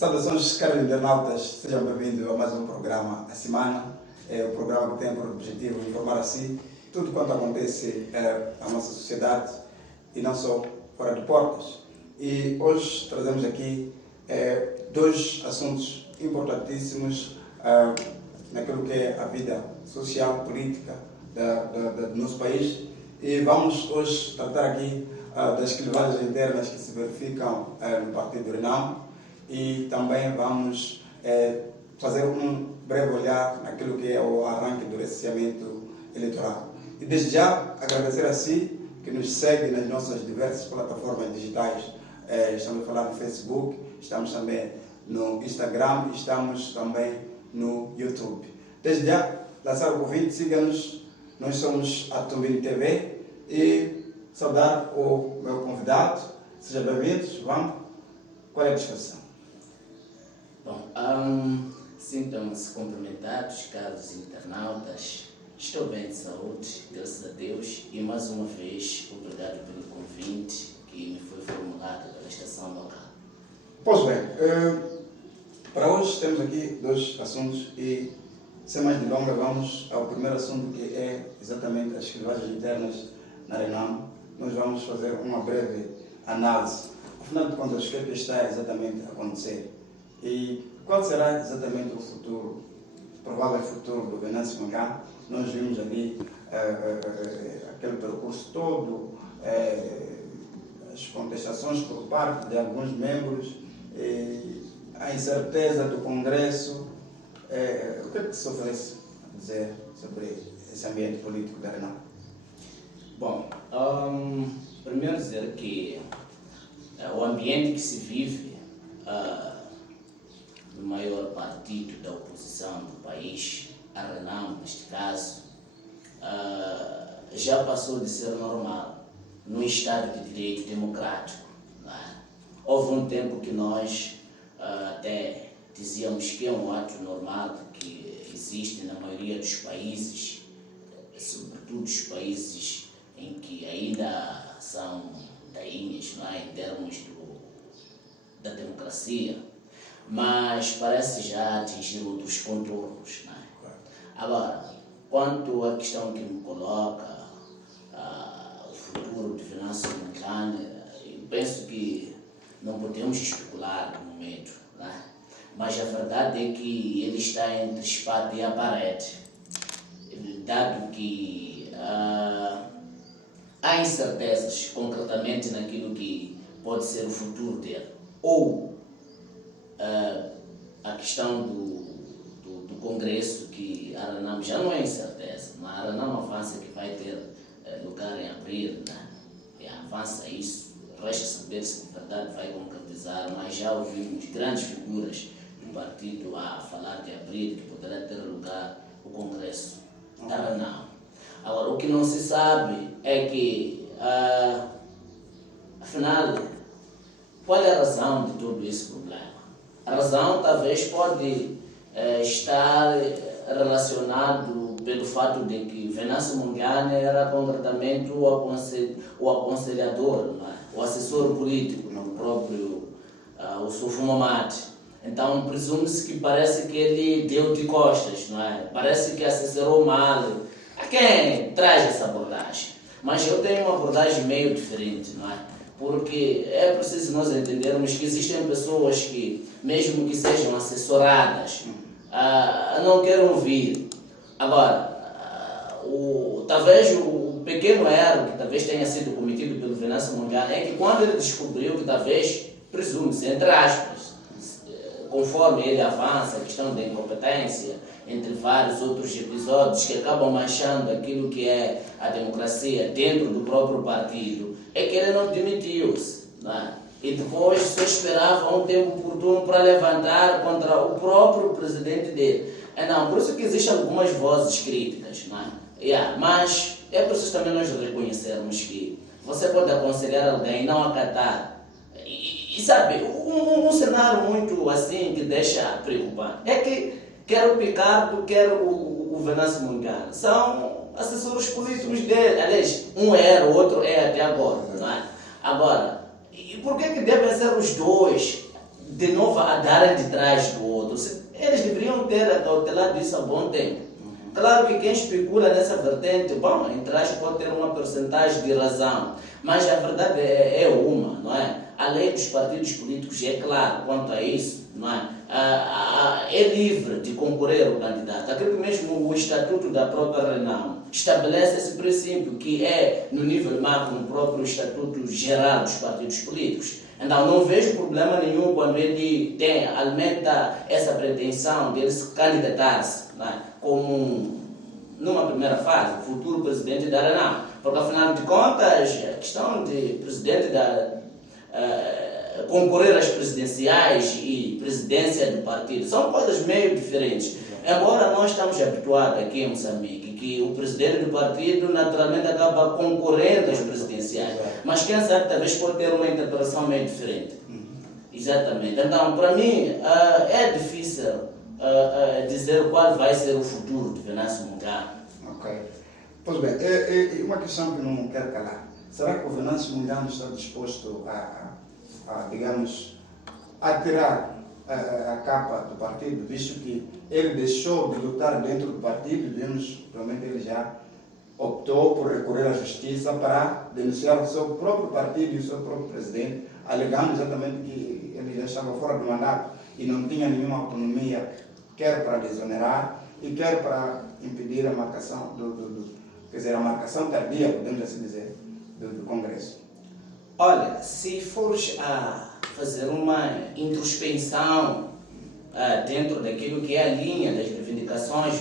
Saudações, caros internautas, sejam bem-vindos a mais um programa A Semana. É o programa que tem por objetivo informar a si tudo quanto acontece na nossa sociedade e não só fora de portas. E hoje trazemos aqui dois assuntos importantíssimos naquilo que é a vida social, política do nosso país. E vamos hoje tratar aqui das clivagens internas que se verificam no Partido Renamo e também vamos fazer um breve olhar naquilo que é o arranque do licenciamento eleitoral. E desde já agradecer a si que nos segue nas nossas diversas plataformas digitais. Estamos a falar no Facebook, estamos também no Instagram, estamos também no YouTube. Desde já, lançar o convite, siga-nos, nós somos a Tumbini TV e saudar o meu convidado. Sejam bem-vindos, vamos. Qual é a discussão? Bom, sintam-se cumprimentados, caros internautas. Estou bem de saúde, graças a Deus, e mais uma vez, obrigado pelo convite que me foi formulado pela estação local. Pois bem, para hoje temos aqui dois assuntos e, sem mais delongas, vamos ao primeiro assunto, que é exatamente as clivagens internas na Renamo. Nós vamos fazer uma breve análise. Afinal de contas, o que é que está exatamente a acontecer? E qual será exatamente o futuro, provável futuro do Venâncio Mondlane? Nós vimos ali aquele percurso todo, as contestações por parte de alguns membros, a incerteza do Congresso. O que é que se oferece a dizer sobre esse ambiente político da Renamo? Bom, primeiro dizer que o ambiente que se vive no maior partido da oposição do país, a Renamo neste caso, já passou de ser normal num Estado de direito democrático. Não é? Houve um tempo que nós até dizíamos que é um ato normal que existe na maioria dos países, sobretudo os países em que ainda são tainhas, não é? Em termos da democracia, mas parece já atingir outros contornos. Não é? Agora, quanto à questão que me coloca, o futuro de Venâncio Mondlane, eu penso que não podemos especular no momento, não é? Mas a verdade é que ele está entre espada e a parede, dado que há incertezas concretamente naquilo que pode ser o futuro dele, ou a questão do Congresso, que a Renamo já não é incerteza, mas a Renamo avança que vai ter lugar em abril, né? E avança isso, resta saber se de verdade vai concretizar, mas já ouvimos grandes figuras do partido a falar de abril, que poderá ter lugar o Congresso da Renamo. Agora, o que não se sabe é que, afinal, qual é a razão de todo esse problema? A razão talvez pode estar relacionado pelo fato de que Venâncio Mondlane era concretamente o aconselhador, não é? O assessor político no próprio o Sofo Momate. Então presume-se que parece que ele deu de costas, não é? Parece que assessorou mal. A quem traz essa abordagem? Mas eu tenho uma abordagem meio diferente, não é? Porque é preciso nós entendermos que existem pessoas que, mesmo que sejam assessoradas, não querem ouvir. Agora, talvez o pequeno erro que talvez tenha sido cometido pelo Venâncio Mondlane é que quando ele descobriu que talvez, presume-se, entre aspas, conforme ele avança, a questão da incompetência, entre vários outros episódios que acabam manchando aquilo que é a democracia dentro do próprio partido, é que ele não demitiu-se, não é? E depois só esperava um tempo oportuno para levantar contra o próprio presidente dele. Não, por isso que existem algumas vozes críticas, não é? Mas é preciso também nós reconhecermos que você pode aconselhar alguém e não acatar. E sabe, um cenário muito assim que deixa preocupante é que quer o Picardo, quer o Venâncio Mondlane são assessores políticos dele. Aliás, um era, o outro é até agora, não é? Agora, e por que devem ser os dois de novo a darem de trás do outro. Eles deveriam ter acautelado isso há bom tempo. Claro que quem especula nessa vertente, bom, entre aspas, pode ter uma porcentagem de razão, mas a verdade é uma, não é? A lei dos partidos políticos é clara quanto a isso, não é? É livre de concorrer o candidato. Aquilo que mesmo o Estatuto da própria Renamo estabelece esse princípio, que é no nível macro, no próprio Estatuto Geral dos Partidos Políticos. Então, não vejo problema nenhum quando ele alimenta essa pretensão de ele se candidatar-se, não é? Como, numa primeira fase, futuro presidente da Renamo. Porque, afinal de contas, a questão de presidente concorrer às presidenciais e presidência do partido são coisas meio diferentes. Embora nós estamos habituados aqui em Moçambique que o presidente do partido naturalmente acaba concorrendo às presidenciais, mas quem sabe talvez pode ter uma interpretação meio diferente. Exatamente. Então, para mim, é difícil dizer qual vai ser o futuro de Venâncio Mondlane. Ok. Pois bem, uma questão que não quero calar. Será que o Venâncio Mondlane está disposto digamos, a tirar a capa do partido, visto que ele deixou de lutar dentro do partido, vemos, realmente ele já optou por recorrer à justiça para denunciar o seu próprio partido e o seu próprio presidente, alegando exatamente que ele já estava fora do mandato e não tinha nenhuma autonomia, quer para desonerar e quer para impedir a marcação quer dizer, a marcação tardia, podemos assim dizer, do Congresso. Olha, se fores a fazer uma introspecção dentro daquilo que é a linha das reivindicações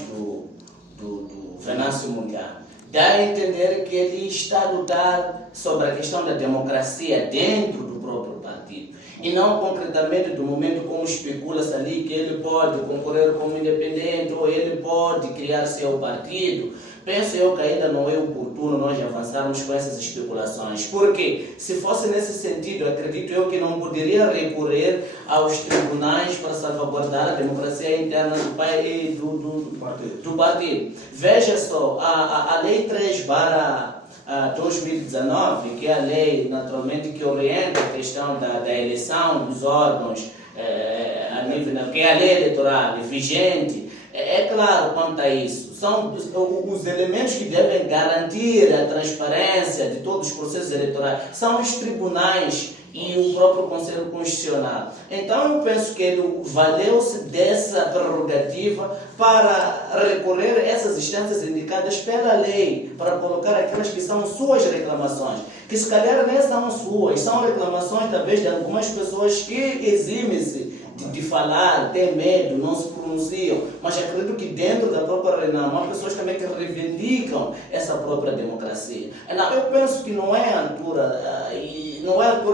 do Venâncio Mondlane, dá a entender que ele está a lutar sobre a questão da democracia dentro do próprio partido. E não concretamente do momento como especula-se ali que ele pode concorrer como independente ou ele pode criar seu partido. Penso eu que ainda não é oportuno nós avançarmos com essas especulações, porque se fosse nesse sentido, acredito eu que não poderia recorrer aos tribunais para salvaguardar a democracia interna do partido. Veja só, a Lei 3/2019, que é a lei naturalmente que orienta a questão da eleição dos órgãos, a nível, que é a lei eleitoral vigente, é claro quanto a isso. São os elementos que devem garantir a transparência de todos os processos eleitorais, são os tribunais e o próprio Conselho Constitucional. Então eu penso que ele valeu-se dessa prerrogativa para recorrer a essas instâncias indicadas pela lei, para colocar aquelas que são suas reclamações, que se calhar nem são suas, são reclamações talvez de algumas pessoas que eximem-se de falar, têm medo, não se pronunciam, mas acredito que dentro da própria Renamo há pessoas também que reivindicam essa própria democracia. Então, eu penso que não é a altura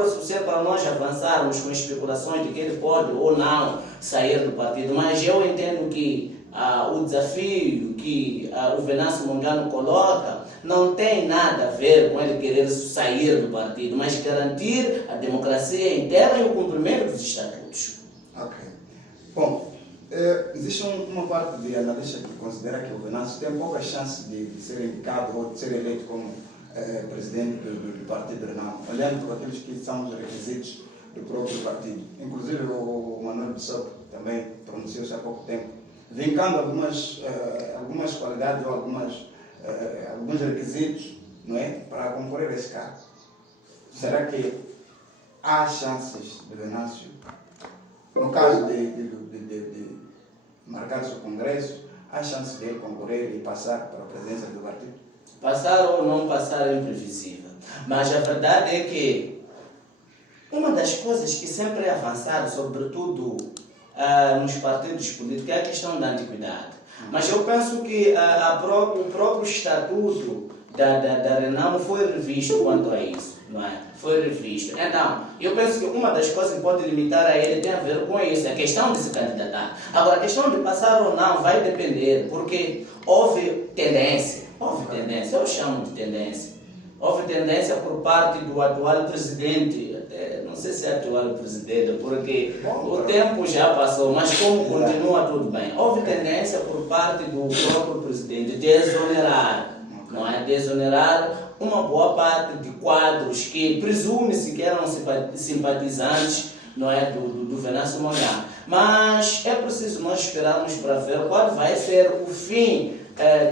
suficiente para nós avançarmos com especulações de que ele pode ou não sair do partido, mas eu entendo que o desafio que o Venâncio Mondlane coloca não tem nada a ver com ele querer sair do partido, mas garantir a democracia interna e o cumprimento dos estatutos. Ok. Bom, existe uma parte de analistas que considera que o Venâncio tem poucas chances de ser indicado ou de ser eleito como presidente do partido Renamo, olhando para aqueles que são os requisitos do próprio partido. Inclusive o Manuel Bissop também pronunciou-se há pouco tempo, vincando algumas qualidades ou alguns requisitos, não é, para concorrer a esse cargo. Será que há chances de Venâncio, no caso de marcar o seu congresso, há chances de ele concorrer e passar para a presidência do partido? Passar ou não passar é imprevisível. Mas a verdade é que uma das coisas que sempre é avançado, sobretudo nos partidos políticos, é a questão da antiguidade. Mas eu penso que o próprio estatuto da Renamo foi revisto quanto a isso. Não é? Foi revisto. Então, eu penso que uma das coisas que pode limitar a ele tem a ver com isso, a questão de se candidatar. Agora, a questão de passar ou não vai depender, porque houve tendência, eu chamo de tendência. Houve tendência por parte do atual presidente, até, não sei se é atual presidente, porque o tempo já passou, mas como continua tudo bem. Houve tendência por parte do próprio presidente de exonerar, não é? De exonerar uma boa parte de quadros que presume-se que eram simpatizantes não é, do Venâncio Mondlane. Mas é preciso nós esperarmos para ver qual vai ser o fim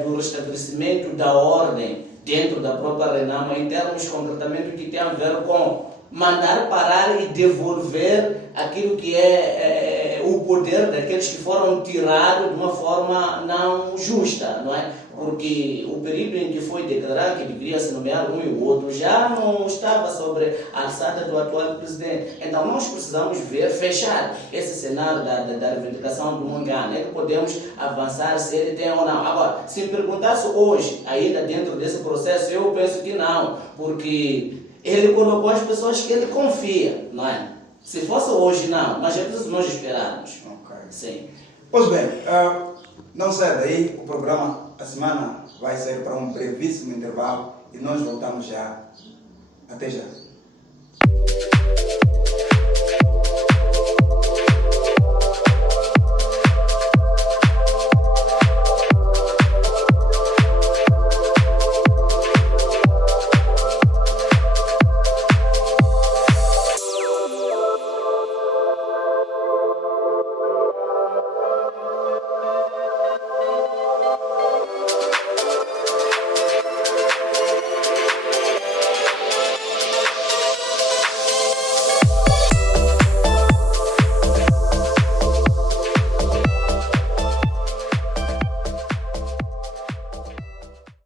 do restabelecimento da ordem dentro da própria Renamo, em termos concretamente que tem a ver com mandar parar e devolver aquilo que é o poder daqueles que foram tirados de uma forma não justa, não é? Porque o período em que foi declarado que deveria se nomear um e o outro já não estava sobre a alçada do atual presidente. Então nós precisamos fechar esse cenário da reivindicação do Mondlane, é que podemos avançar se ele tem ou não. Agora, se me perguntasse hoje, ainda dentro desse processo, eu penso que não, porque ele colocou as pessoas que ele confia, não é? Se fosse hoje, não, mas é preciso nós esperarmos. Ok. Sim. Pois bem, não sai daí, o programa A Semana vai sair para um brevíssimo intervalo e nós voltamos já. Até já.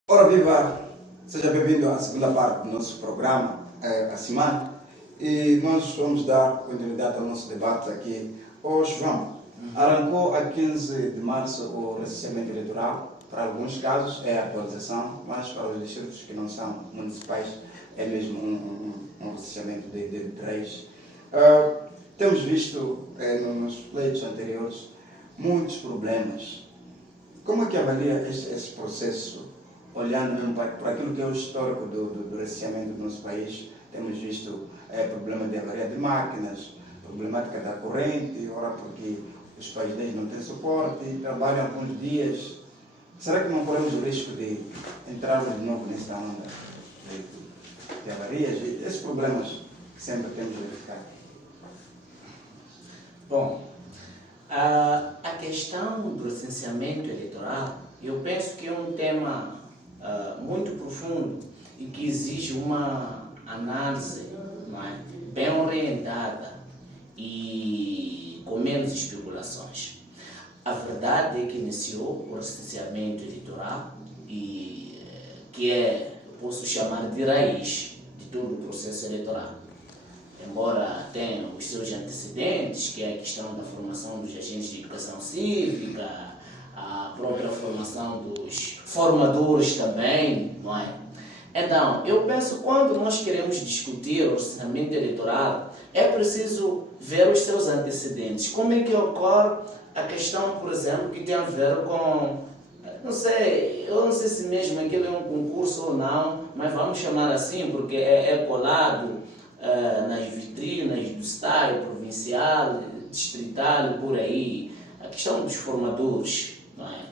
Ora viva, seja bem-vindo à segunda parte do nosso programa, A Semana, e nós vamos dar continuidade ao nosso debate aqui. João, arrancou a 15 de março o recenseamento eleitoral, para alguns casos é atualização, mas para os distritos que não são municipais é mesmo um recenseamento de reis. Temos visto nos pleitos anteriores muitos problemas. Como é que avalia esse processo? Olhando mesmo para aquilo que é o histórico do recenseamento do nosso país, temos visto problema de avaria de máquinas, problemática da corrente, ora porque os painéis não têm suporte, trabalham alguns dias. Será que não corremos o risco de entrarmos de novo nessa onda de avarias e esses problemas que sempre temos verificado? Bom, a questão do recenseamento eleitoral, eu penso que é um tema muito profundo e que exige uma análise, não é, bem orientada e com menos especulações. A verdade é que iniciou o recenseamento eleitoral e que posso chamar de raiz de todo o processo eleitoral. Embora tenha os seus antecedentes, que é a questão da formação dos agentes de educação cívica, a própria formação dos formadores também, não é? Então, eu penso que quando nós queremos discutir o orçamento eleitoral, é preciso ver os seus antecedentes. Como é que ocorre a questão, por exemplo, que tem a ver com, eu não sei se mesmo aquilo é um concurso ou não, mas vamos chamar assim, porque é colado nas vitrinas do Estado, provincial, distrital, por aí, a questão dos formadores. Não é?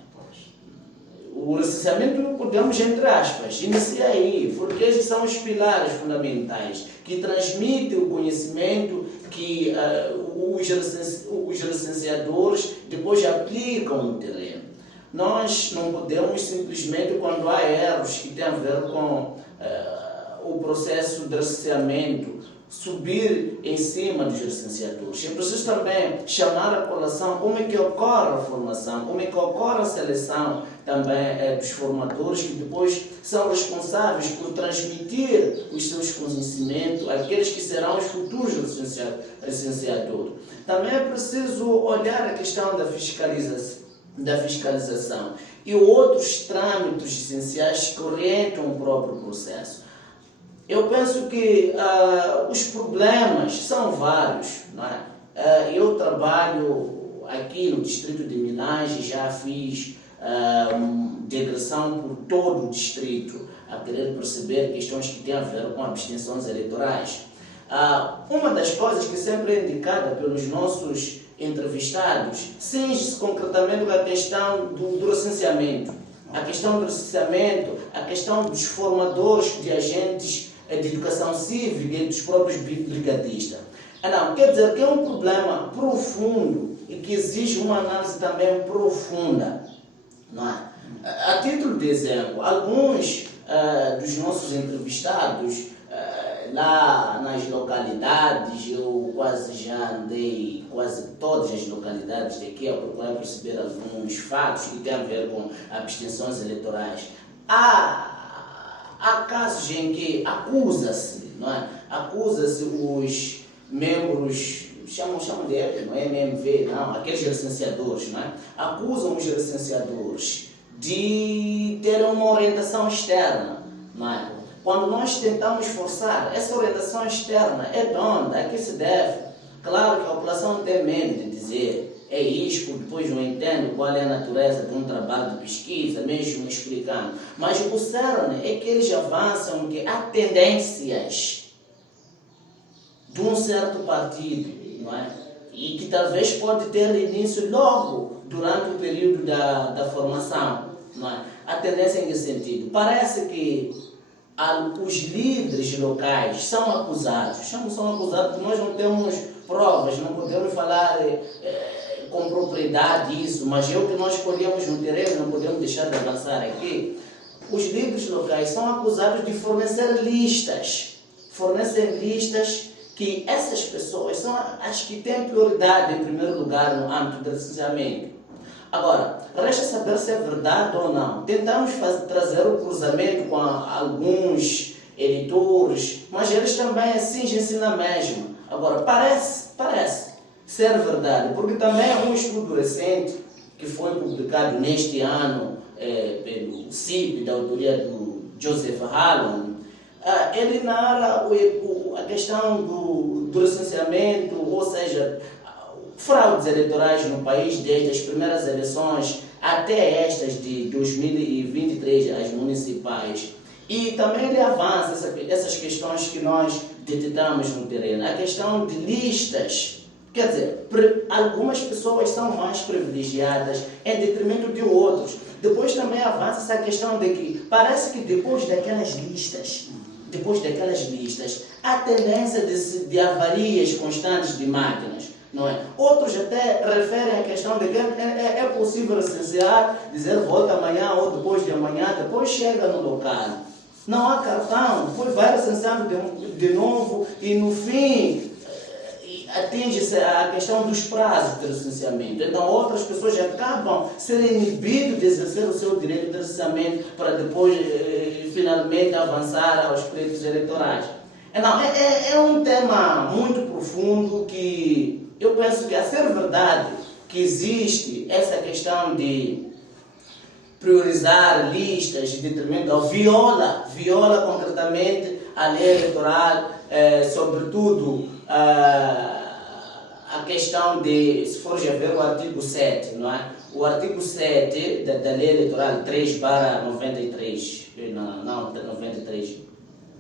O recenseamento, podemos, entre aspas, inicia aí, porque esses são os pilares fundamentais que transmitem o conhecimento que os recenseadores depois aplicam no terreno. Nós não podemos simplesmente, quando há erros que têm a ver com o processo de recenseamento, subir em cima dos recenseadores. É preciso também chamar a colação como é que ocorre a formação, como é que ocorre a seleção também dos formadores, que depois são responsáveis por transmitir os seus conhecimentos àqueles que serão os futuros recenseadores. Também é preciso olhar a questão da fiscalização e outros trâmites essenciais que orientam o próprio processo. Eu penso que os problemas são vários, não é? Eu trabalho aqui no distrito de Milange, já fiz digressão por todo o distrito, a querer perceber questões que têm a ver com abstenções eleitorais. Uma das coisas que sempre é indicada pelos nossos entrevistados cinge-se concretamente com a questão do recenseamento. A questão do recenseamento, a questão dos formadores de agentes de educação cívica e dos próprios brigadistas. Não, quer dizer que é um problema profundo e que exige uma análise também profunda. Não é? A título de exemplo, alguns dos nossos entrevistados lá nas localidades, eu quase já andei quase todas as localidades daqui a procurar perceber alguns fatos que têm a ver com abstenções eleitorais. Há casos em que acusa-se, não é? Acusa-se os membros, chamam de EP, não é MMV, não, aqueles recenseadores, não é? Acusam os recenseadores de ter uma orientação externa, não é? Quando nós tentamos forçar, essa orientação externa é de onde? A que se deve? Claro que a população tem medo de dizer é isto, depois não entende qual é a natureza de um trabalho de pesquisa, mesmo explicando. Mas o cerne é que eles avançam que há tendências de um certo partido, não é? E que talvez pode ter início logo durante o período da formação, não é? A tendência em que sentido? Parece que os líderes locais são acusados porque nós não temos provas, não podemos falar com propriedade isso, mas é o que nós escolhemos no terreno, não podemos deixar de avançar aqui. Os líderes locais são acusados de fornecem listas que essas pessoas são as que têm prioridade em primeiro lugar no âmbito do recenseamento. Agora, resta saber se é verdade ou não. Tentamos trazer o cruzamento com alguns eleitores, mas eles também cingem-se na mesma. Agora, parece ser verdade, porque também é um estudo recente que foi publicado neste ano pelo CIP, da autoria do Joseph Hallam. Ele narra a questão do recenseamento, ou seja, fraudes eleitorais no país, desde as primeiras eleições até estas de 2023, as municipais. E também ele avança essas questões que nós detectamos no terreno. A questão de listas, quer dizer, algumas pessoas são mais privilegiadas em detrimento de outros. Depois também avança essa questão de que parece que depois daquelas listas, há tendência de avarias constantes de máquinas. Não é? Outros até referem a questão de que é possível recensear, dizer volta amanhã ou depois de amanhã, depois chega no local. Não há cartão, depois vai recenseando de novo e no fim atinge-se a questão dos prazos de recenseamento. Então outras pessoas acabam sendo inibidas de exercer o seu direito de recenseamento para depois finalmente avançar aos pleitos eleitorais. Então é um tema muito profundo que eu penso que, a ser verdade, que existe essa questão de priorizar listas de detrimento, viola concretamente a lei eleitoral, sobretudo a questão de, se for já ver o artigo 7, não é? O artigo 7 da lei eleitoral 3/93,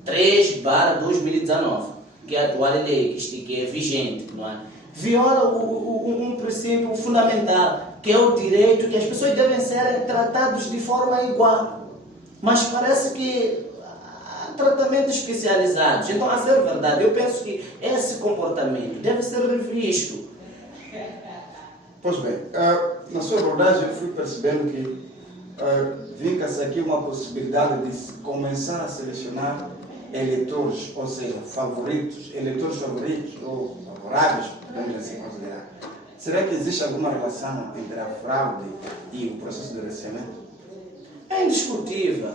3/2019, que é a atual lei, que é vigente, não é? Viola um princípio fundamental, que é o direito que as pessoas devem ser tratadas de forma igual. Mas parece que há tratamentos especializados. Então, a ser verdade, eu penso que esse comportamento deve ser revisto. Pois bem, na sua abordagem eu fui percebendo que vinca-se aqui uma possibilidade de começar a selecionar eleitores, ou seja, eleitores favoritos ou favoráveis, podemos assim considerar. Será que existe alguma relação entre a fraude e o processo de recenseamento? É indiscutível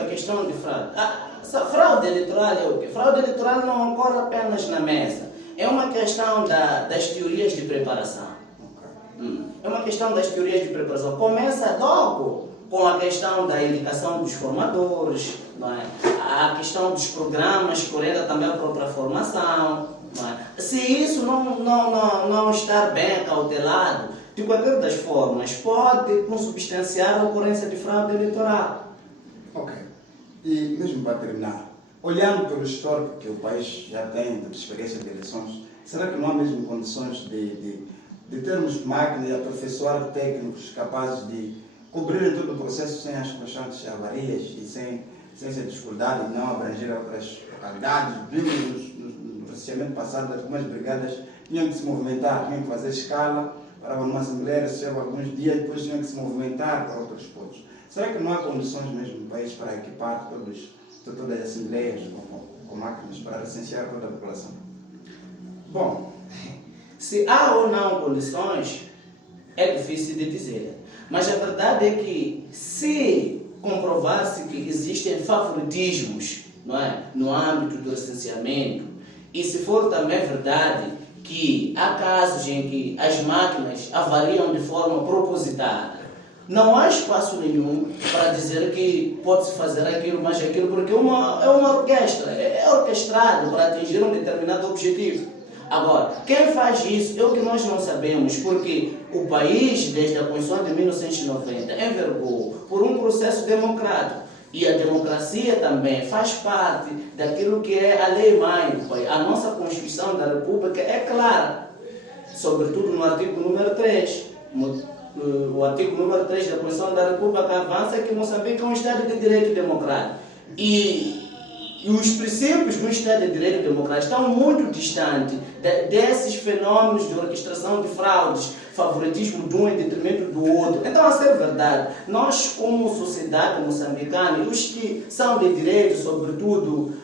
a questão de fraude. A fraude eleitoral é o quê? Fraude eleitoral não ocorre apenas na mesa. É uma questão das teorias de preparação. É uma questão das teorias de preparação. Começa logo com a questão da indicação dos formadores, não é? A questão dos programas que orientam também a própria formação. Não é? Se isso não estar bem acautelado, de qualquer das formas, pode consubstanciar a ocorrência de fraude eleitoral. Ok. E mesmo para terminar, olhando pelo histórico que o país já tem de experiência de eleições, será que não há mesmo condições de termos máquinas e aperfeiçoar técnicos capazes de cobrir todo o processo sem as constantes avarias e sem essa dificuldade de não abranger outras localidades, vimos no especialmente passado, algumas brigadas tinham que se movimentar, tinham que fazer escala, paravam numa assembleia, recebiam alguns dias, depois tinham que se movimentar para outros pontos. Será que não há condições mesmo no país para equipar todas as assembleias com máquinas para recensear toda a população? Bom, se há ou não condições, é difícil de dizer. Mas a verdade é que, se comprovar-se que existem favoritismos, não é, no âmbito do recenseamento, e se for também verdade que há casos em que as máquinas avariam de forma propositada, não há espaço nenhum para dizer que pode-se fazer aquilo, mas aquilo, porque é uma orquestra, é orquestrado para atingir um determinado objetivo. Agora, quem faz isso é o que nós não sabemos, porque o país, desde a Constituição de 1990, envergou por um processo democrático. E a democracia também faz parte daquilo que é a lei-mãe do país. A nossa Constituição da República é clara, sobretudo no artigo número 3. O artigo número 3 da Constituição da República avança que Moçambique é um Estado de Direito Democrático. E os princípios do Estado de Direito Democrático estão muito distantes desses fenômenos de orquestração de fraudes, favoritismo de um em detrimento do outro. Então, a ser verdade, nós como sociedade moçambicana, e os que são de direito, sobretudo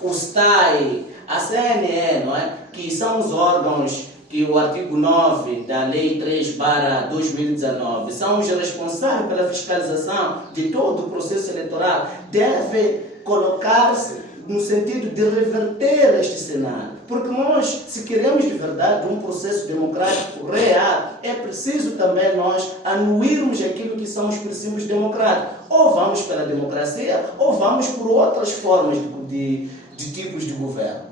o STAI, a CNE, não é? Que são os órgãos que o artigo 9 da Lei 3/2019 são os responsáveis pela fiscalização de todo o processo eleitoral, deve colocar-se no sentido de reverter este cenário. Porque nós, se queremos de verdade um processo democrático real, é preciso também nós anuirmos aquilo que são os princípios democráticos. Ou vamos pela democracia, ou vamos por outras formas de tipos de governo.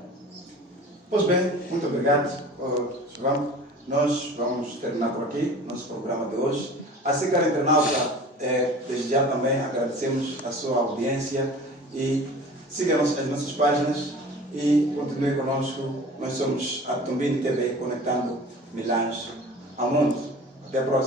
Pois bem, muito obrigado, João. Nós vamos terminar por aqui nosso programa de hoje. Assim, caro internauta, desde já também agradecemos a sua audiência e siga as nossas páginas e continue conosco. Nós somos a Tumbini TV, conectando Milães ao mundo. Até a próxima.